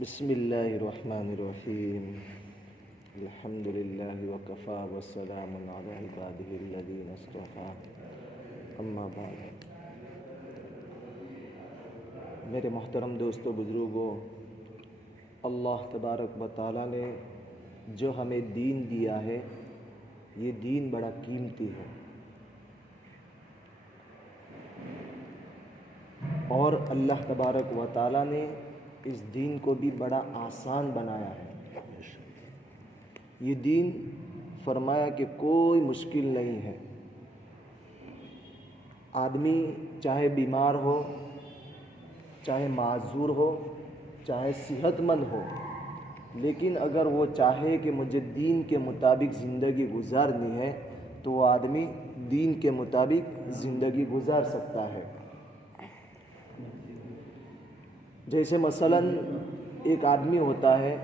بسم اللہ الرحمن الرحیم الحمد للہ وکفا والسلام علی عبادہ الذین اصطفیٰ اما بعد۔ میرے محترم دوستو بزرگوں، اللہ تبارک و تعالیٰ نے جو ہمیں دین دیا ہے، یہ دین بڑا قیمتی ہے اور اللہ تبارک و تعالیٰ نے اس دین کو بھی بڑا آسان بنایا ہے۔ یہ دین فرمایا کہ کوئی مشکل نہیں ہے۔ آدمی چاہے بیمار ہو، چاہے معذور ہو، چاہے صحت مند ہو، لیکن اگر وہ چاہے کہ مجھے دین کے مطابق زندگی گزارنی ہے تو وہ آدمی دین کے مطابق زندگی گزار سکتا ہے۔ جیسے مثلا ایک آدمی ہوتا ہے،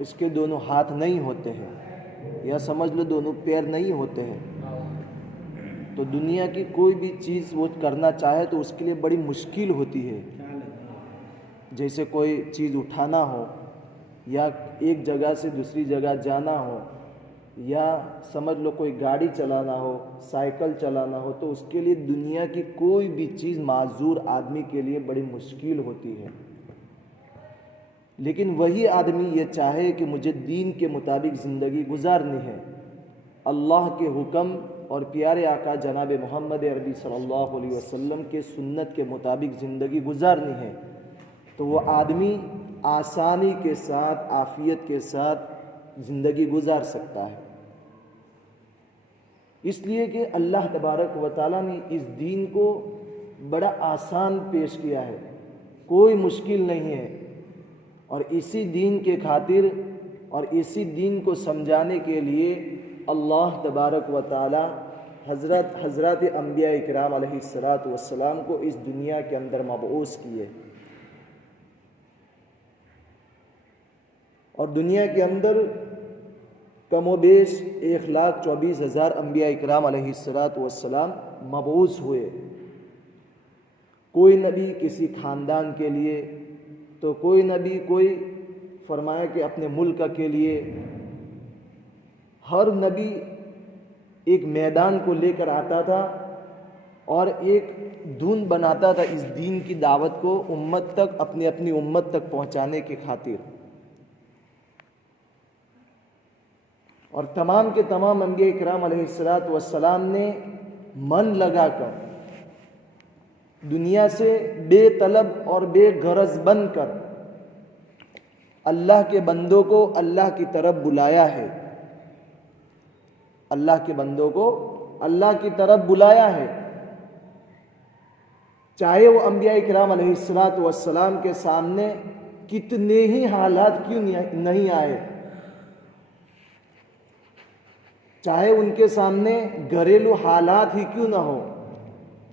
اس کے دونوں ہاتھ نہیں ہوتے ہیں، یا سمجھ لو دونوں پیر نہیں ہوتے ہیں، تو دنیا کی کوئی بھی چیز وہ کرنا چاہے تو اس کے لیے بڑی مشکل ہوتی ہے۔ جیسے کوئی چیز اٹھانا ہو، یا ایک جگہ سے دوسری جگہ جانا ہو، یا سمجھ لو کوئی گاڑی چلانا ہو، سائیکل چلانا ہو، تو اس کے لیے دنیا کی کوئی بھی چیز معذور آدمی کے لیے بڑی مشکل ہوتی ہے۔ لیکن وہی آدمی یہ چاہے کہ مجھے دین کے مطابق زندگی گزارنی ہے، اللہ کے حکم اور پیارے آقا جناب محمد عربی صلی اللہ علیہ وسلم کے سنت کے مطابق زندگی گزارنی ہے، تو وہ آدمی آسانی کے ساتھ، عافیت کے ساتھ زندگی گزار سکتا ہے۔ اس لیے کہ اللہ تبارک و تعالیٰ نے اس دین کو بڑا آسان پیش کیا ہے، کوئی مشکل نہیں ہے۔ اور اسی دین کے خاطر اور اسی دین کو سمجھانے کے لیے اللہ تبارک و تعالی حضرات انبیاء اکرام علیہ السلام کو اس دنیا کے اندر مبعوث کیے، اور دنیا کے اندر کم و بیش 1,24,000 انبیاء اکرام علیہ السلام مبعوث ہوئے۔ کوئی نبی کسی خاندان کے لیے، تو کوئی نبی کوئی فرمایا کہ اپنے ملک کے لیے۔ ہر نبی ایک میدان کو لے کر آتا تھا اور ایک دھن بناتا تھا اس دین کی دعوت کو امت تک، اپنی امت تک پہنچانے کی خاطر۔ اور تمام کے تمام انبیاء کرام علیہ السلام نے من لگا کر دنیا سے بے طلب اور بے غرض بن کر اللہ کے بندوں کو اللہ کی طرف بلایا ہے، اللہ کے بندوں کو اللہ کی طرف بلایا ہے۔ چاہے وہ انبیاء کرام علیہ السلام کے سامنے کتنے ہی حالات کیوں نہیں آئے، چاہے ان کے سامنے گھریلو حالات ہی کیوں نہ ہو،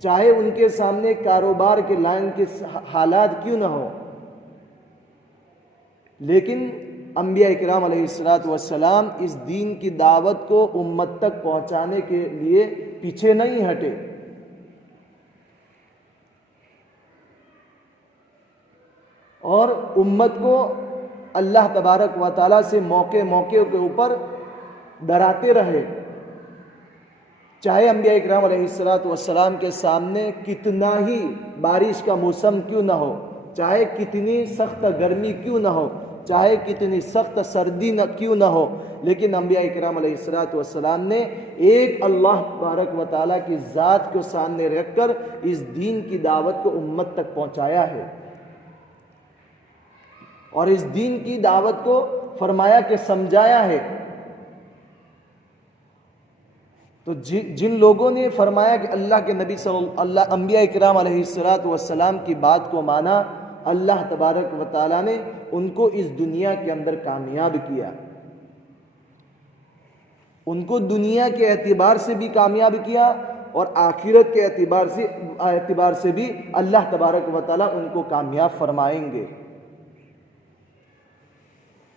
چاہے ان کے سامنے کاروبار کے لائن کے حالات کیوں نہ ہو، لیکن انبیاء کرام علیہ السلام اس دین کی دعوت کو امت تک پہنچانے کے لیے پیچھے نہیں ہٹے۔ اور امت کو اللہ تبارک و تعالیٰ سے موقع کے اوپر ڈراتے رہے، چاہے انبیاء اکرام علیہ السلام کے سامنے کتنا ہی بارش کا موسم کیوں نہ ہو، چاہے کتنی سخت گرمی کیوں نہ ہو، چاہے کتنی سخت سردی کیوں نہ ہو، لیکن انبیاء اکرام علیہ السلام نے ایک اللہ تبارک و تعالیٰ کی ذات کو سامنے رکھ کر اس دین کی دعوت کو امت تک پہنچایا ہے، اور اس دین کی دعوت کو فرمایا کہ سمجھایا ہے۔ تو جن لوگوں نے فرمایا کہ اللہ کے نبی انبیاء اکرام علیہ السلام کی بات کو مانا، اللہ تبارک و تعالیٰ نے ان کو اس دنیا کے اندر کامیاب کیا، ان کو دنیا کے اعتبار سے بھی کامیاب کیا اور آخرت کے اعتبار سے بھی اللہ تبارک و تعالیٰ ان کو کامیاب فرمائیں گے۔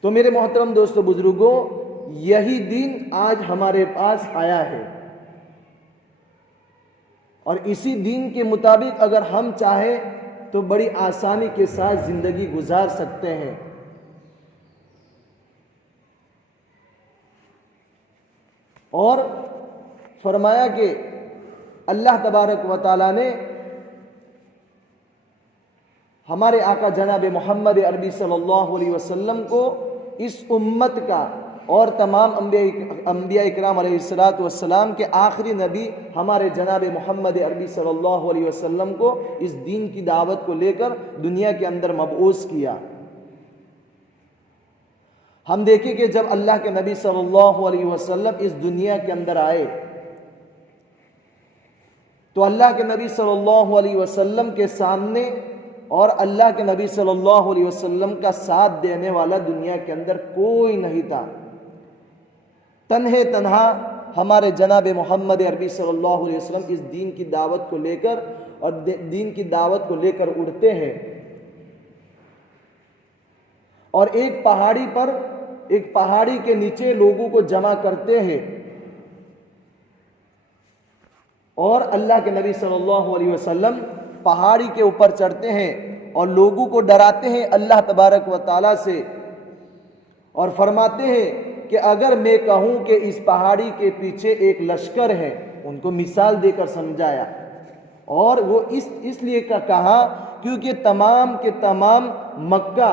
تو میرے محترم دوستو بزرگوں، یہی دین آج ہمارے پاس آیا ہے، اور اسی دین کے مطابق اگر ہم چاہیں تو بڑی آسانی کے ساتھ زندگی گزار سکتے ہیں۔ اور فرمایا کہ اللہ تبارک و تعالیٰ نے ہمارے آقا جناب محمد عربی صلی اللہ علیہ وسلم کو اس امت کا اور تمام انبیاء اکرام علیہ السلام کے آخری نبی ہمارے جناب محمد عربی صلی اللہ علیہ وسلم کو اس دین کی دعوت کو لے کر دنیا کے اندر مبعوث کیا۔ ہم دیکھیں کہ جب اللہ کے نبی صلی اللہ علیہ وسلم اس دنیا کے اندر آئے تو اللہ کے نبی صلی اللہ علیہ وسلم کے سامنے اور اللہ کے نبی صلی اللہ علیہ وسلم کا ساتھ دینے والا دنیا کے اندر کوئی نہیں تھا۔ تنہا ہمارے جناب محمد عربی صلی اللہ علیہ وسلم اس دین کی دعوت کو لے کر اور دین کی دعوت کو لے کر اڑتے ہیں، اور ایک پہاڑی کے نیچے لوگوں کو جمع کرتے ہیں، اور اللہ کے نبی صلی اللہ علیہ وسلم پہاڑی کے اوپر چڑھتے ہیں اور لوگوں کو ڈراتے ہیں اللہ تبارک و تعالیٰ سے، اور فرماتے ہیں کہ اگر میں کہوں کہ اس پہاڑی کے پیچھے ایک لشکر ہے، ان کو مثال دے کر سمجھایا، اور وہ اس لیے کہا کیونکہ تمام کے تمام مکہ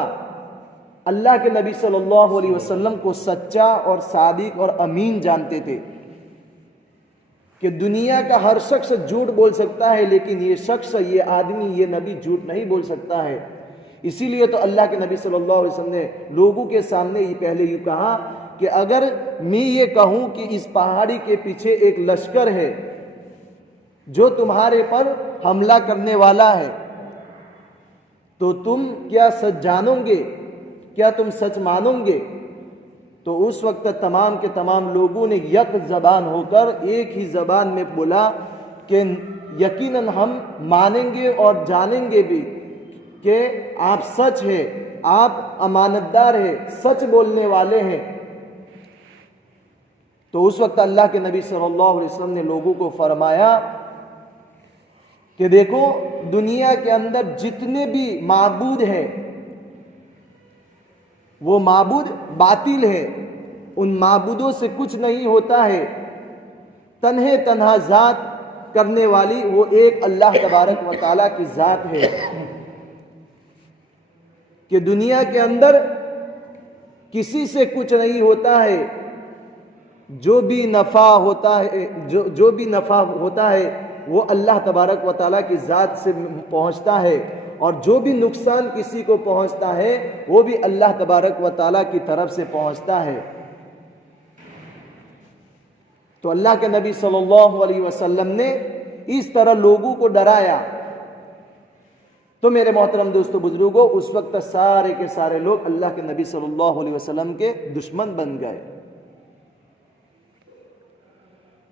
اللہ کے نبی صلی اللہ علیہ وسلم کو سچا اور صادق اور امین جانتے تھے، کہ دنیا کا ہر شخص جھوٹ بول سکتا ہے لیکن یہ شخص، یہ آدمی، یہ نبی جھوٹ نہیں بول سکتا ہے۔ اسی لیے تو اللہ کے نبی صلی اللہ علیہ وسلم نے لوگوں کے سامنے یہ پہلے یہ کہا کہ اگر میں یہ کہوں کہ اس پہاڑی کے پیچھے ایک لشکر ہے جو تمہارے پر حملہ کرنے والا ہے، تو تم کیا سچ جانو گے؟ کیا تم سچ مانو گے؟ تو اس وقت تمام کے تمام لوگوں نے یک زبان ہو کر ایک ہی زبان میں بولا کہ یقیناً ہم مانیں گے اور جانیں گے بھی کہ آپ سچ ہے، آپ امانتدار ہے، سچ بولنے والے ہیں۔ تو اس وقت اللہ کے نبی صلی اللہ علیہ وسلم نے لوگوں کو فرمایا کہ دیکھو، دنیا کے اندر جتنے بھی معبود ہیں وہ معبود باطل ہے، ان معبودوں سے کچھ نہیں ہوتا ہے، تنہا ذات کرنے والی وہ ایک اللہ تبارک و تعالیٰ کی ذات ہے، کہ دنیا کے اندر کسی سے کچھ نہیں ہوتا ہے، جو بھی نفع ہوتا ہے وہ اللہ تبارک و تعالیٰ کی ذات سے پہنچتا ہے، اور جو بھی نقصان کسی کو پہنچتا ہے وہ بھی اللہ تبارک و تعالیٰ کی طرف سے پہنچتا ہے۔ تو اللہ کے نبی صلی اللہ علیہ وسلم نے اس طرح لوگوں کو ڈرایا۔ تو میرے محترم دوستو بزرگوں، اس وقت سارے کے سارے لوگ اللہ کے نبی صلی اللہ علیہ وسلم کے دشمن بن گئے۔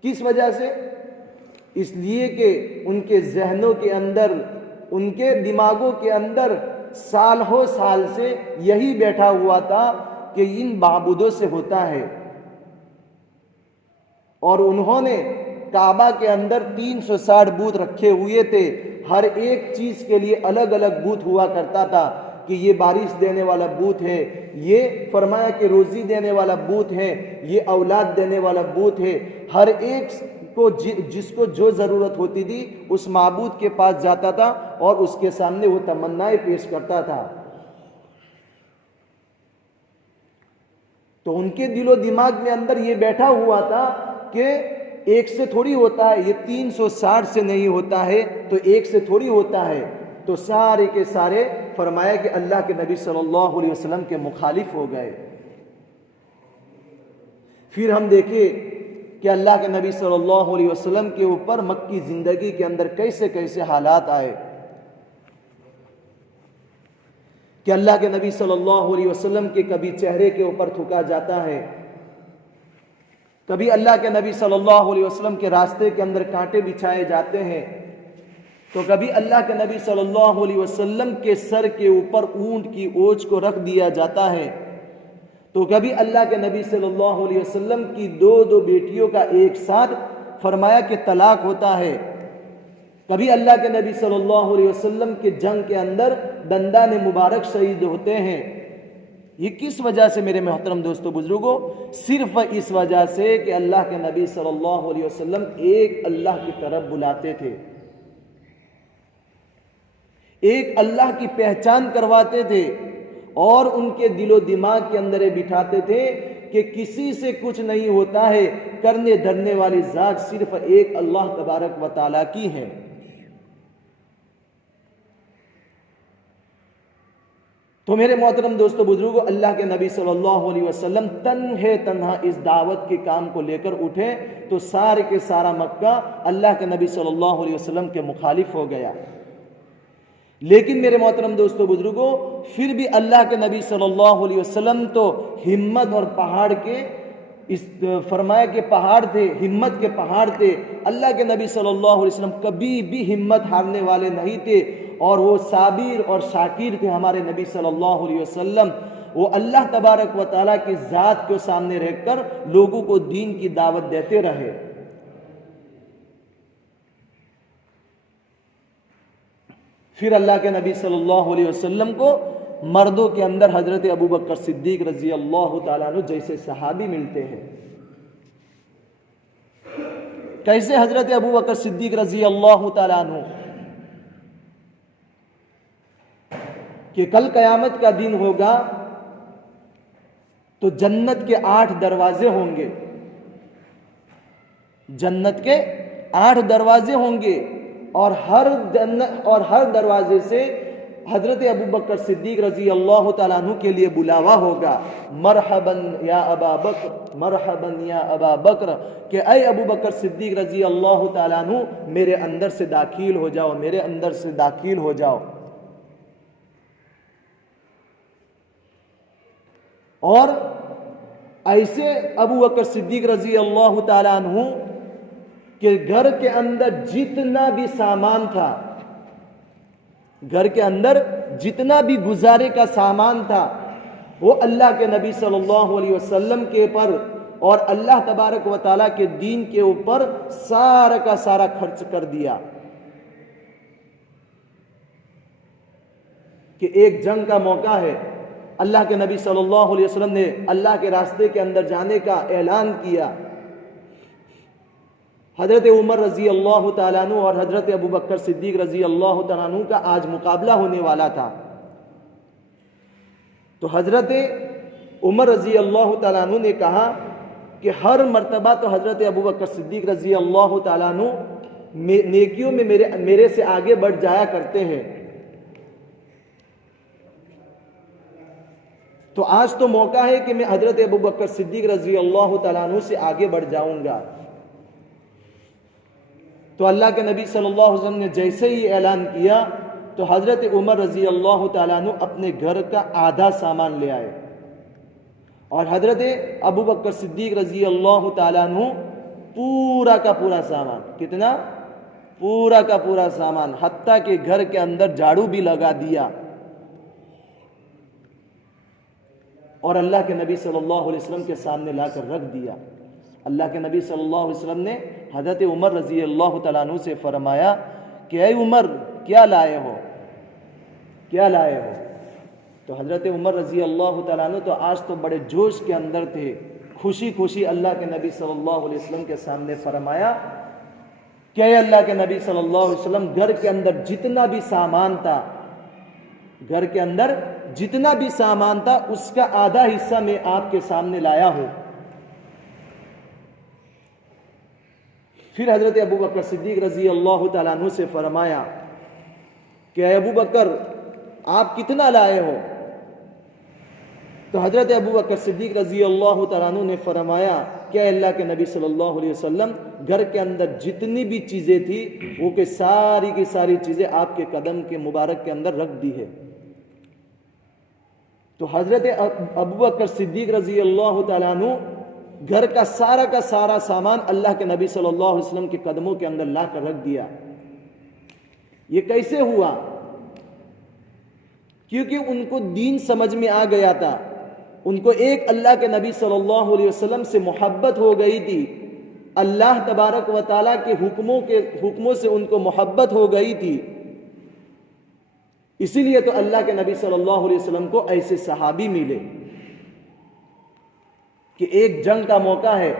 کس وجہ سے؟ اس لیے کہ ان کے ذہنوں کے اندر، ان کے دماغوں کے اندر سالوں سال سے یہی بیٹھا ہوا تھا کہ ان معبودوں سے ہوتا ہے، اور انہوں نے کعبہ کے اندر 360 بت رکھے ہوئے تھے، ہر ایک چیز کے لیے الگ الگ بت ہوا کرتا تھا، کہ یہ بارش دینے والا بت ہے، یہ فرمایا کہ روزی دینے والا بت ہے، یہ اولاد دینے والا بت ہے۔ ہر ایک کو جس کو جو ضرورت ہوتی تھی اس معبود کے پاس جاتا تھا اور اس کے سامنے وہ تمنائیں پیش کرتا تھا۔ تو ان کے دل و دماغ میں اندر یہ بیٹھا ہوا تھا کہ ایک سے تھوڑی ہوتا ہے، یہ 360 سے نہیں ہوتا ہے تو ایک سے تھوڑی ہوتا ہے۔ تو سارے کے سارے فرمایا کہ اللہ کے نبی صلی اللہ علیہ وسلم کے مخالف ہو گئے۔ پھر ہم دیکھیں کہ اللہ کے نبی صلی اللہ علیہ وسلم کے اوپر مکی زندگی کے اندر کیسے کیسے حالات آئے، کہ اللہ کے نبی صلی اللہ علیہ وسلم کے کبھی چہرے کے اوپر تھوکا جاتا ہے، کبھی اللہ کے نبی صلی اللہ علیہ وسلم کے راستے کے اندر کانٹے بچھائے جاتے ہیں، تو کبھی اللہ کے نبی صلی اللہ علیہ وسلم کے سر کے اوپر اونٹ کی اوچھ کو رکھ دیا جاتا ہے، تو کبھی اللہ کے نبی صلی اللہ علیہ وسلم کی دو بیٹیوں کا ایک ساتھ فرمایا کہ طلاق ہوتا ہے، کبھی اللہ کے نبی صلی اللہ علیہ وسلم کے جنگ کے اندر دندان مبارک شہید ہوتے ہیں، یہ کس وجہ سے میرے محترم دوستو بزرگوں؟ صرف اس وجہ سے کہ اللہ کے نبی صلی اللہ علیہ وسلم ایک اللہ کی طرف بلاتے تھے، ایک اللہ کی پہچان کرواتے تھے، اور ان کے دل و دماغ کے اندر یہ بٹھاتے تھے کہ کسی سے کچھ نہیں ہوتا ہے، کرنے دھرنے والی ذات صرف ایک اللہ تبارک و تعالیٰ کی ہے۔ تو میرے محترم دوستو بزرگوں، اللہ کے نبی صلی اللہ علیہ وسلم تنہا اس دعوت کے کام کو لے کر اٹھے تو سارے کے سارا مکہ اللہ کے نبی صلی اللہ علیہ وسلم کے مخالف ہو گیا۔ لیکن میرے محترم دوستو بزرگوں، پھر بھی اللہ کے نبی صلی اللہ علیہ وسلم تو ہمت اور پہاڑ کے فرمایا کہ پہاڑ تھے، ہمت کے پہاڑ تھے۔ اللہ کے نبی صلی اللہ علیہ وسلم کبھی بھی ہمت ہارنے والے نہیں تھے، اور وہ صابر اور شاکر تھے ہمارے نبی صلی اللہ علیہ وسلم۔ وہ اللہ تبارک و تعالیٰ کی ذات کو سامنے رکھ کر لوگوں کو دین کی دعوت دیتے رہے۔ پھر اللہ کے نبی صلی اللہ علیہ وسلم کو مردوں کے اندر حضرت ابوبکر صدیق رضی اللہ تعالیٰ عنہ جیسے صحابی ملتے ہیں۔ کیسے حضرت ابوبکر صدیق رضی اللہ تعالیٰ عنہ؟ کہ کل قیامت کا دن ہوگا تو جنت کے 8 دروازے ہوں گے، جنت کے 8 دروازے ہوں گے، اور ہر دروازے سے حضرت ابوبکر صدیق رضی اللہ تعالیٰ عنہ کے لیے بلاوا ہوگا، مرحباً یا ابا بکر، مرحباً یا ابا بکر، کہ اے ابوبکر صدیق رضی اللہ تعالیٰ عنہ میرے اندر سے داخل ہو جاؤ، میرے اندر سے داخل ہو جاؤ۔ اور ایسے ابوبکر صدیق رضی اللہ تعالیٰ عنہ کہ گھر کے اندر جتنا بھی سامان تھا، گھر کے اندر جتنا بھی گزارے کا سامان تھا، وہ اللہ کے نبی صلی اللہ علیہ وسلم کے پر اور اللہ تبارک و تعالیٰ کے دین کے اوپر سارا کا سارا خرچ کر دیا۔ کہ ایک جنگ کا موقع ہے، اللہ کے نبی صلی اللہ علیہ وسلم نے اللہ کے راستے کے اندر جانے کا اعلان کیا۔ حضرت عمر رضی اللہ تعالیٰ عنہ اور حضرت ابوبکر صدیق رضی اللہ تعالیٰ عنہ کا آج مقابلہ ہونے والا تھا۔ تو حضرت عمر رضی اللہ تعالیٰ عنہ نے کہا کہ ہر مرتبہ تو حضرت ابوبکر صدیق رضی اللہ تعالیٰ عنہ نیکیوں میں میرے سے آگے بڑھ جایا کرتے ہیں، تو آج تو موقع ہے کہ میں حضرت ابوبکر صدیق رضی اللہ تعالیٰ عنہ سے آگے بڑھ جاؤں گا۔ تو اللہ کے نبی صلی اللہ علیہ وسلم نے جیسے ہی اعلان کیا تو حضرت عمر رضی اللہ تعالیٰ عنہ اپنے گھر کا آدھا سامان لے آئے، اور حضرت ابوبکر صدیق رضی اللہ تعالیٰ عنہ پورا کا پورا سامان، کتنا؟ پورا کا پورا سامان، حتیٰ کہ گھر کے اندر جھاڑو بھی لگا دیا، اور اللہ کے نبی صلی اللہ علیہ وسلم کے سامنے لا کر رکھ دیا۔ اللہ کے نبی صلی اللہ علیہ وسلم نے حضرت عمر رضی اللہ تعالیٰ عنہ سے فرمایا کہ اے عمر کیا لائے ہو، کیا لائے ہو؟ تو حضرت عمر رضی اللہ تعالیٰ عنہ تو آج تو بڑے جوش کے اندر تھے، خوشی خوشی اللہ کے نبی صلی اللہ علیہ وسلم کے سامنے فرمایا کہ اے اللہ کے نبی صلی اللہ علیہ وسلم، گھر کے اندر جتنا بھی سامان تھا، گھر کے اندر جتنا بھی سامان تھا اس کا آدھا حصہ میں آپ کے سامنے لایا ہوں۔ پھر حضرت ابوبکر صدیق رضی اللہ تعالیٰ عنہ سے فرمایا کہ اے ابوبکر آپ کتنا لائے ہو؟ تو حضرت ابوبکر صدیق رضی اللہ تعالیٰ عنہ نے فرمایا کہ اے اللہ کے نبی صلی اللہ علیہ وسلم، گھر کے اندر جتنی بھی چیزیں تھی وہ کہ ساری کی ساری چیزیں آپ کے قدم کے مبارک کے اندر رکھ دی ہے۔ تو حضرت ابوبکر صدیق رضی اللہ تعالیٰ عنہ گھر کا سارا سامان اللہ کے نبی صلی اللہ علیہ وسلم کے قدموں کے اندر لا کر رکھ دیا۔ یہ کیسے ہوا؟ کیونکہ ان کو دین سمجھ میں آ گیا تھا، ان کو ایک اللہ کے نبی صلی اللہ علیہ وسلم سے محبت ہو گئی تھی، اللہ تبارک و تعالیٰ کے حکموں سے ان کو محبت ہو گئی تھی، اسی لیے تو اللہ کے نبی صلی اللہ علیہ وسلم کو ایسے صحابی ملے۔ کہ ایک جنگ کا موقع ہے،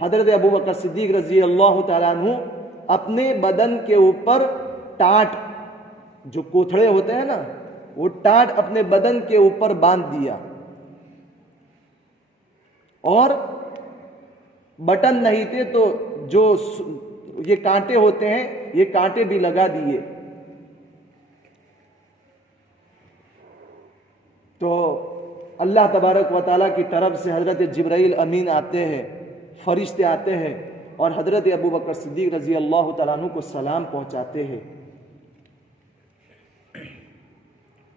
حضرت ابو بکر صدیق رضی اللہ تعالیٰ عنہ اپنے بدن کے اوپر ٹاٹ، جو کوتھڑے ہوتے ہیں نا، وہ ٹاٹ اپنے بدن کے اوپر باندھ دیا، اور بٹن نہیں تھے تو جو یہ کانٹے ہوتے ہیں یہ کانٹے بھی لگا دیے۔ تو اللہ تبارک و تعالیٰ کی طرف سے حضرت جبرائیل امین آتے ہیں، فرشتے آتے ہیں اور حضرت ابو بکر صدیق رضی اللہ تعالیٰ عنہ کو سلام پہنچاتے ہیں۔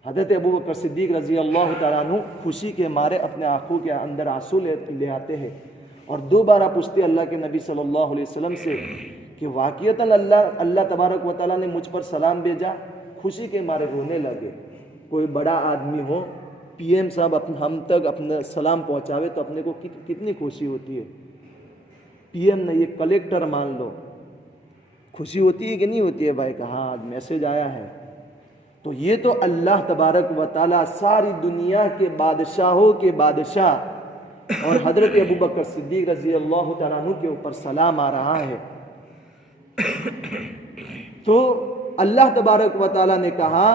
حضرت ابو بکر صدیق رضی اللہ تعالیٰ عنہ خوشی کے مارے اپنے آنکھوں کے اندر آنسو لے آتے ہیں اور دوبارہ پوچھتے اللہ کے نبی صلی اللہ علیہ وسلم سے کہ واقعتاً اللہ تبارک و تعالیٰ نے مجھ پر سلام بھیجا؟ خوشی کے مارے رونے لگے۔ کوئی بڑا آدمی ہو، پی ایم صاحب ہم تک اپنا سلام پہنچاوے تو اپنے کو کتنی خوشی ہوتی ہے۔ پی ایم نے یہ کلیکٹر مان لو، خوشی ہوتی ہے کہ نہیں ہوتی ہے بھائی؟ کہ ہاں آج میسج آیا ہے۔ تو یہ تو اللہ تبارک و تعالیٰ ساری دنیا کے بادشاہوں کے بادشاہ اور حضرت ابو بکر صدیق رضی اللہ تعالیٰ عنہ کے اوپر سلام آ رہا ہے۔ تو اللہ تبارک و تعالیٰ نے کہا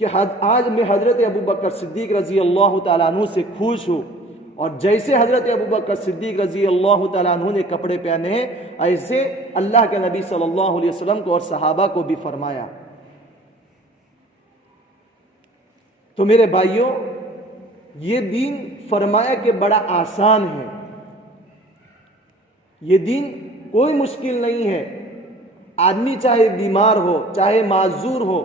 کہ آج میں حضرت ابو بکر صدیق رضی اللہ تعالیٰ عنہ سے خوش ہوں، اور جیسے حضرت ابو بکر صدیق رضی اللہ تعالیٰ عنہ نے کپڑے پہنے ہیں، ایسے اللہ کے نبی صلی اللہ علیہ وسلم کو اور صحابہ کو بھی فرمایا۔ تو میرے بھائیوں، یہ دین فرمایا کہ بڑا آسان ہے، یہ دین کوئی مشکل نہیں ہے۔ آدمی چاہے بیمار ہو، چاہے معذور ہو،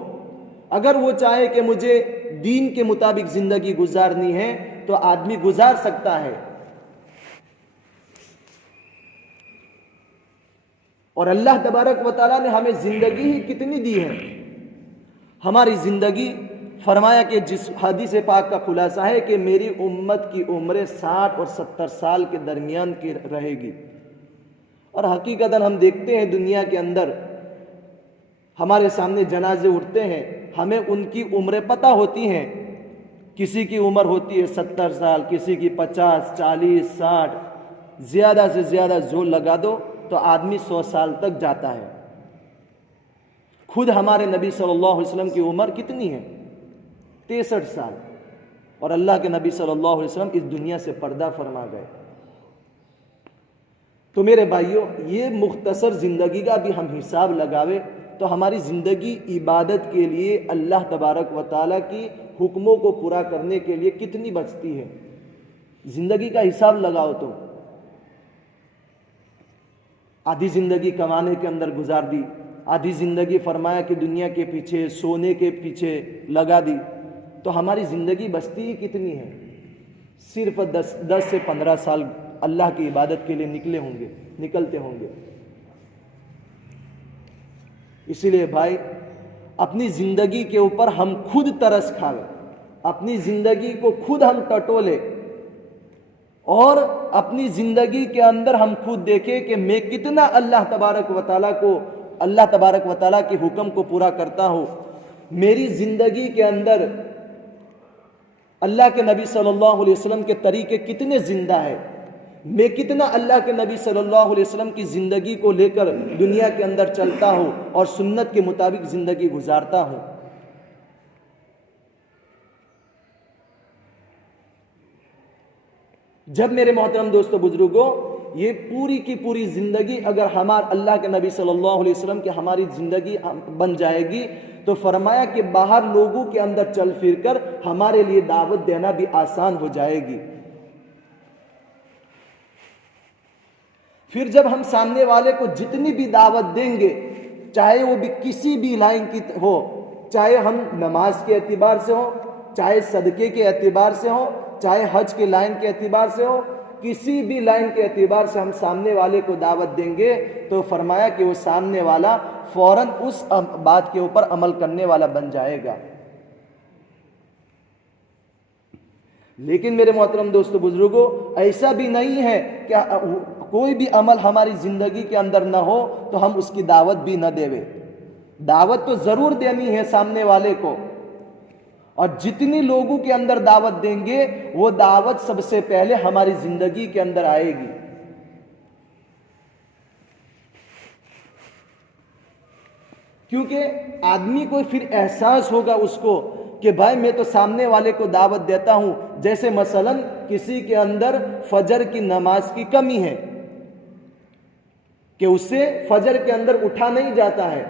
اگر وہ چاہے کہ مجھے دین کے مطابق زندگی گزارنی ہے تو آدمی گزار سکتا ہے۔ اور اللہ تبارک و تعالیٰ نے ہمیں زندگی ہی کتنی دی ہے۔ ہماری زندگی فرمایا کہ جس حدیث پاک کا خلاصہ ہے کہ میری امت کی عمر 60 اور 70 سال کے درمیان کی رہے گی، اور حقیقتاً ہم دیکھتے ہیں دنیا کے اندر ہمارے سامنے جنازے اٹھتے ہیں، ہمیں ان کی عمریں پتہ ہوتی ہیں۔ کسی کی عمر ہوتی ہے 70 سال، کسی کی 50، 40، 60، زیادہ سے زیادہ زور لگا دو تو آدمی 100 سال تک جاتا ہے۔ خود ہمارے نبی صلی اللہ علیہ وسلم کی عمر کتنی ہے؟ 63 سال، اور اللہ کے نبی صلی اللہ علیہ وسلم اس دنیا سے پردہ فرما گئے۔ تو میرے بھائیوں، یہ مختصر زندگی کا بھی ہم حساب لگاوے تو ہماری زندگی عبادت کے لیے، اللہ تبارک و تعالیٰ کی حکموں کو پورا کرنے کے لیے کتنی بچتی ہے۔ زندگی کا حساب لگاؤ تو آدھی زندگی کمانے کے اندر گزار دی، آدھی زندگی فرمایا کہ دنیا کے پیچھے، سونے کے پیچھے لگا دی، تو ہماری زندگی بچتی ہی کتنی ہے؟ صرف 10 سے 15 سال اللہ کی عبادت کے لیے نکلتے ہوں گے۔ اسی لیے بھائی، اپنی زندگی کے اوپر ہم خود ترس کھائیں، اپنی زندگی کو خود ہم ٹٹولے، اور اپنی زندگی کے اندر ہم خود دیکھیں کہ میں کتنا اللہ تبارک و تعالیٰ کے حکم کو پورا کرتا ہوں۔ میری زندگی کے اندر اللہ کے نبی صلی اللہ علیہ وسلم کے طریقے کتنے زندہ ہیں، میں کتنا اللہ کے نبی صلی اللہ علیہ وسلم کی زندگی کو لے کر دنیا کے اندر چلتا ہوں اور سنت کے مطابق زندگی گزارتا ہوں۔ جب میرے محترم دوستو بزرگوں، یہ پوری کی پوری زندگی اگر اللہ کے نبی صلی اللہ علیہ وسلم کی ہماری زندگی بن جائے گی تو فرمایا کہ باہر لوگوں کے اندر چل پھر کر ہمارے لیے دعوت دینا بھی آسان ہو جائے گی۔ پھر جب ہم سامنے والے کو جتنی بھی دعوت دیں گے، چاہے وہ بھی کسی بھی لائن کی ہو، چاہے ہم نماز کے اعتبار سے ہو، چاہے صدقے کے اعتبار سے ہو، چاہے حج کے لائن کے اعتبار سے ہو، کسی بھی لائن کے اعتبار سے ہم سامنے والے کو دعوت دیں گے تو فرمایا کہ وہ سامنے والا فوراً اس بات کے اوپر عمل کرنے والا بن جائے گا۔ لیکن میرے محترم دوستو بزرگوں، ایسا بھی نہیں ہے کہ کوئی بھی عمل ہماری زندگی کے اندر نہ ہو تو ہم اس کی دعوت بھی نہ دیں۔ دعوت تو ضرور دینی ہے سامنے والے کو، اور جتنی لوگوں کے اندر دعوت دیں گے وہ دعوت سب سے پہلے ہماری زندگی کے اندر آئے گی. کیونکہ آدمی کو پھر احساس ہوگا اس کو کہ بھائی میں تو سامنے والے کو دعوت دیتا ہوں. جیسے مثلاً کسی کے اندر فجر کی نماز کی کمی ہے کہ اس سے فجر کے اندر اٹھا نہیں جاتا ہے،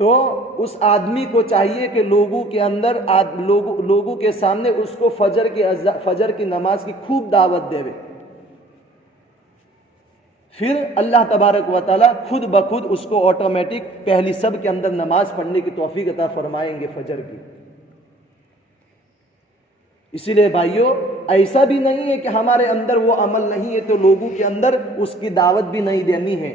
تو اس آدمی کو چاہیے کہ لوگوں کے اندر لوگوں کے سامنے اس کو فجر کی نماز کی خوب دعوت دے. پھر اللہ تبارک و تعالیٰ خود بخود اس کو آٹومیٹک پہلی سب کے اندر نماز پڑھنے کی توفیق عطا فرمائیں گے فجر کی. اسی لیے بھائیوں، ایسا بھی نہیں ہے کہ ہمارے اندر وہ عمل نہیں ہے تو لوگوں کے اندر اس کی دعوت بھی نہیں دینی ہے،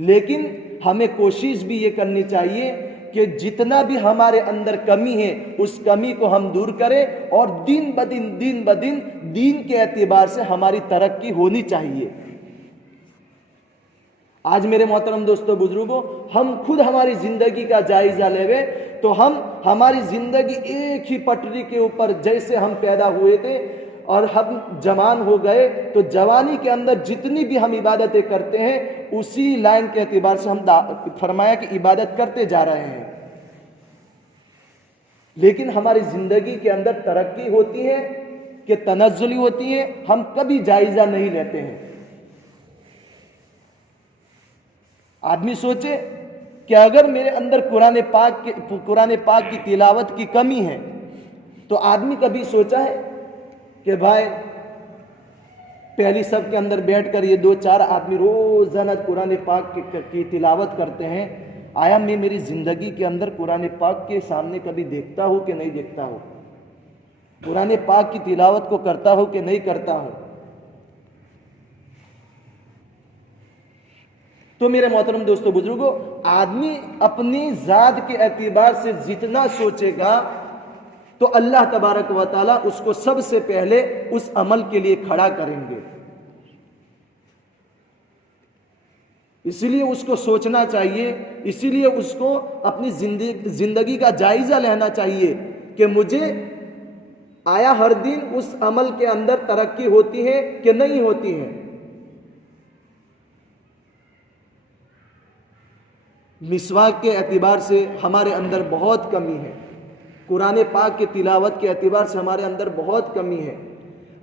لیکن ہمیں کوشش بھی یہ کرنی چاہیے کہ جتنا بھی ہمارے اندر کمی ہے اس کمی کو ہم دور کریں، اور دن بدن دین کے اعتبار سے ہماری ترقی ہونی چاہیے. آج میرے محترم دوستو بزرگوں، ہم خود ہماری زندگی کا جائزہ لیوے تو ہماری زندگی ایک ہی پٹری کے اوپر جیسے ہم پیدا ہوئے تھے اور ہم جوان ہو گئے تو جوانی کے اندر جتنی بھی ہم عبادتیں کرتے ہیں اسی لائن کے اعتبار سے ہم فرمایا کہ عبادت کرتے جا رہے ہیں، لیکن ہماری زندگی کے اندر ترقی ہوتی ہے کہ تنزلی ہوتی ہے، ہم کبھی جائزہ نہیں لیتے ہیں. آدمی سوچے کہ اگر میرے اندر قرآن پاک کی تلاوت کی کمی ہے تو آدمی کبھی سوچا ہے کہ بھائی پہلی سب کے اندر بیٹھ کر یہ 2-4 آدمی روزانہ قرآن پاک کی تلاوت کرتے ہیں، آیا میں میری زندگی کے اندر قرآن پاک کے سامنے کبھی دیکھتا ہوں کہ نہیں دیکھتا ہوں؟ قرآن پاک کی تلاوت کو کرتا ہوں کہ نہیں کرتا ہوں؟ تو میرے محترم دوستو بزرگوں، آدمی اپنی ذات کے اعتبار سے جتنا سوچے گا تو اللہ تبارک و تعالیٰ اس کو سب سے پہلے اس عمل کے لیے کھڑا کریں گے. اسی لیے اس کو سوچنا چاہیے، اسی لیے اس کو اپنی زندگی کا جائزہ لینا چاہیے کہ مجھے آیا ہر دن اس عمل کے اندر ترقی ہوتی ہے کہ نہیں ہوتی ہے. مسواک کے اعتبار سے ہمارے اندر بہت کمی ہے، قرآن پاک کے تلاوت کے اعتبار سے ہمارے اندر بہت کمی ہے.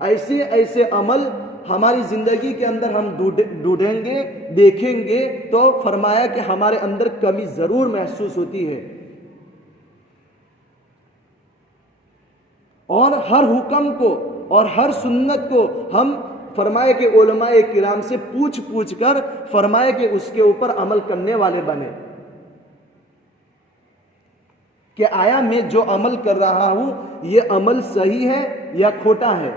ایسے عمل ہماری زندگی کے اندر ہم ڈھونڈیں گے، دیکھیں گے تو فرمایا کہ ہمارے اندر کمی ضرور محسوس ہوتی ہے. اور ہر حکم کو اور ہر سنت کو ہم فرمائے کہ علماء کرام سے پوچھ کر فرمائے کہ اس کے اوپر عمل کرنے والے بنے، کہ آیا میں جو عمل کر رہا ہوں یہ عمل صحیح ہے یا کھوٹا ہے.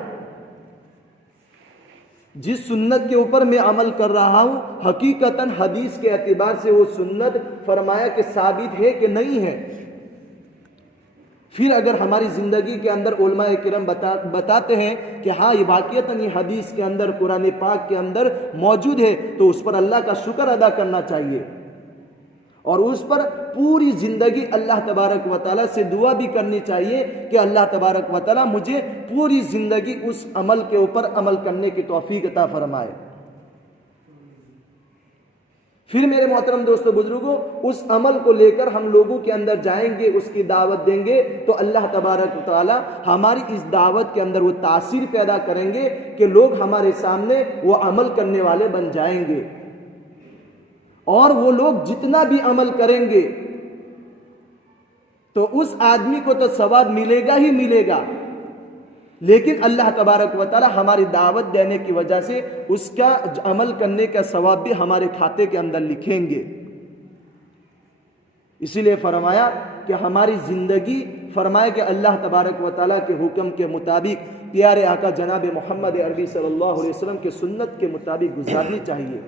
جس سنت کے اوپر میں عمل کر رہا ہوں حقیقتاً حدیث کے اعتبار سے وہ سنت فرمایا کہ ثابت ہے کہ نہیں ہے. پھر اگر ہماری زندگی کے اندر علماء کرام بتاتے ہیں کہ ہاں یہ واقعتاً یہ حدیث کے اندر قرآن پاک کے اندر موجود ہے تو اس پر اللہ کا شکر ادا کرنا چاہیے، اور اس پر پوری زندگی اللہ تبارک و تعالیٰ سے دعا بھی کرنی چاہیے کہ اللہ تبارک و تعالیٰ مجھے پوری زندگی اس عمل کے اوپر عمل کرنے کی توفیق عطا فرمائے. پھر میرے محترم دوستو بزرگوں، اس عمل کو لے کر ہم لوگوں کے اندر جائیں گے، اس کی دعوت دیں گے تو اللہ تبارک و تعالیٰ ہماری اس دعوت کے اندر وہ تاثیر پیدا کریں گے کہ لوگ ہمارے سامنے وہ عمل کرنے والے بن جائیں گے. اور وہ لوگ جتنا بھی عمل کریں گے تو اس آدمی کو تو ثواب ملے گا ہی ملے گا، لیکن اللہ تبارک و تعالی ہماری دعوت دینے کی وجہ سے اس کا عمل کرنے کا ثواب بھی ہمارے کھاتے کے اندر لکھیں گے. اسی لیے فرمایا کہ ہماری زندگی فرمایا کہ اللہ تبارک و تعالیٰ کے حکم کے مطابق پیارے آقا جناب محمد عربی صلی اللہ علیہ وسلم کے سنت کے مطابق گزارنی چاہیے.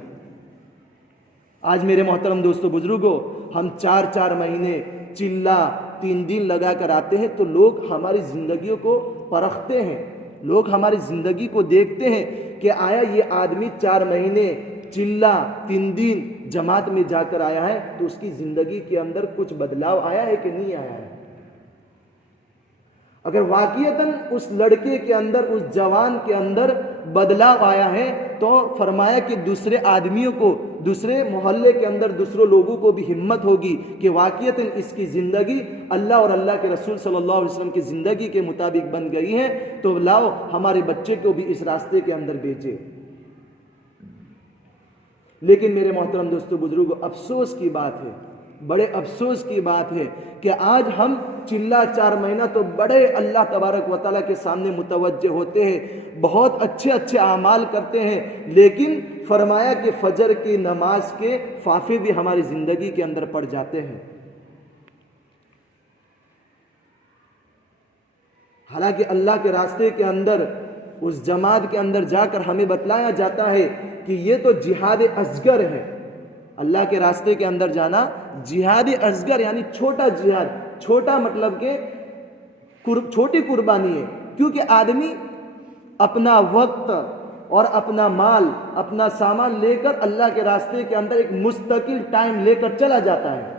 آج میرے محترم دوستو بزرگوں، ہم 4 مہینے چلا 3 دن لگا کر آتے ہیں تو لوگ ہماری زندگیوں کو پرکھتے ہیں، لوگ ہماری زندگی کو دیکھتے ہیں کہ آیا یہ آدمی 4 مہینے چلا 3 دن جماعت میں جا کر آیا ہے تو اس کی زندگی کے اندر کچھ بدلاؤ آیا ہے کہ نہیں آیا ہے؟ اگر واقعتاً اس لڑکے کے اندر، اس جوان کے اندر بدلاؤ آیا ہے تو فرمایا کہ دوسرے آدمیوں کو، دوسرے محلے کے اندر دوسرے لوگوں کو بھی ہمت ہوگی کہ واقعتاً اس کی زندگی اللہ اور اللہ کے رسول صلی اللہ علیہ وسلم کی زندگی کے مطابق بن گئی ہے، تو لاؤ ہمارے بچے کو بھی اس راستے کے اندر بھیجے۔ لیکن میرے محترم دوستو بزرگوں، افسوس کی بات ہے، بڑے افسوس کی بات ہے کہ آج ہم چلا 4 مہینہ تو بڑے اللہ تبارک و تعالیٰ کے سامنے متوجہ ہوتے ہیں، بہت اچھے اعمال کرتے ہیں، لیکن فرمایا کہ فجر کی نماز کے فافے بھی ہماری زندگی کے اندر پڑ جاتے ہیں۔ حالانکہ اللہ کے راستے کے اندر، اس جماعت کے اندر جا کر ہمیں بتلایا جاتا ہے کہ یہ تو جہاد اصغر ہے۔ اللہ کے راستے کے اندر جانا جہاد اصغر یعنی چھوٹا جہاد، چھوٹا مطلب کہ چھوٹی قربانی ہے، کیونکہ آدمی اپنا وقت اور اپنا مال، اپنا سامان لے کر اللہ کے راستے کے اندر ایک مستقل ٹائم لے کر چلا جاتا ہے،